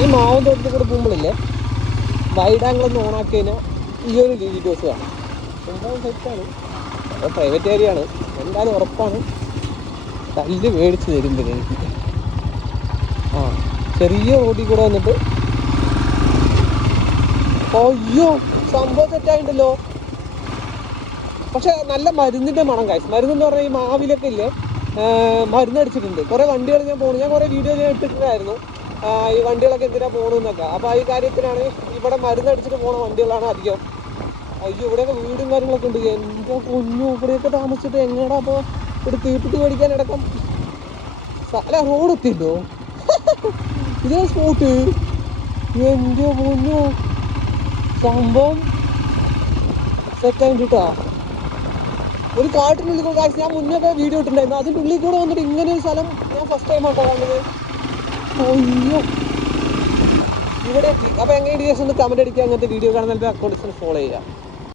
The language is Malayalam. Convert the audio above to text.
ഈ മാവും തോട്ടത്തിൽ കൂടെ പോകുമ്പോഴില്ലേ വൈഡ് ആംഗിളൊന്ന് ഓണാക്കി കഴിഞ്ഞാൽ ഈ ഒരു രീതിക്ക് ബസ് കാണാം. സംഭവം സെറ്റാണ്. അത് പ്രൈവറ്റ് ഏരിയ ആണ്, എന്തായാലും ഉറപ്പാണ് തല്ല് മേടിച്ച് തരും. പിന്നെ എനിക്ക് ചെറിയ റോഡിൽ കൂടെ വന്നിട്ട് അയ്യോ സംഭവം സെറ്റായിട്ടുണ്ടല്ലോ. പക്ഷെ നല്ല മരുന്നിൻ്റെ മണം കാശ്. മരുന്നെന്ന് പറഞ്ഞാൽ ഈ മാവിലൊക്കെ ഇല്ലേ മരുന്നടിച്ചിട്ടുണ്ട്. കുറേ വണ്ടികൾ ഞാൻ കുറേ വീഡിയോ ഞാൻ ഇട്ടിട്ടുണ്ടായിരുന്നു ഈ വണ്ടികളൊക്കെ എന്തിനാണ് പോകണമെന്നൊക്കെ. അപ്പോൾ ഈ കാര്യത്തിനാണ് ഇവിടെ മരുന്നടിച്ചിട്ട് പോകുന്ന വണ്ടികളാണ് അധികം. അയ്യോ ഇവിടെയൊക്കെ വീടും കാര്യങ്ങളൊക്കെ ഉണ്ട്. എൻ്റെ പൊന്നു, ഇവിടെയൊക്കെ താമസിച്ചിട്ട് എങ്ങനെയാ അപ്പോൾ ഇവിടെ തീപ്പെട്ടി മേടിക്കാനടക്കം അല്ല റോഡ് എത്തിയല്ലോ. ഇതേ സ്പോട്ട്. എൻ്റെ പൊന്നു സംഭവം സെറ്റായിട്ട് കിട്ടാ. ഒരു കാട്ടിനുള്ളിൽ കൂടെ കാഴ്ച ഞാൻ മുന്നൊക്കെ വീഡിയോ ഇട്ടിട്ടുണ്ടായിരുന്നു. അതിൻ്റെ ഉള്ളിൽ കൂടെ വന്നിട്ട് ഇങ്ങനെ ഒരു സ്ഥലം ഞാൻ ഫസ്റ്റ് ടൈം ആട്ടോ കാണുന്നത്. അയ്യോ ഇവിടെ എത്തി. അപ്പോൾ എങ്ങനെ ഡീസ് ഒന്ന് കമൻറ്റ് അടിക്കുക. അങ്ങനത്തെ വീഡിയോ കാണുന്ന അക്കൗണ്ട്സിന് ഫോളോ ചെയ്യുക.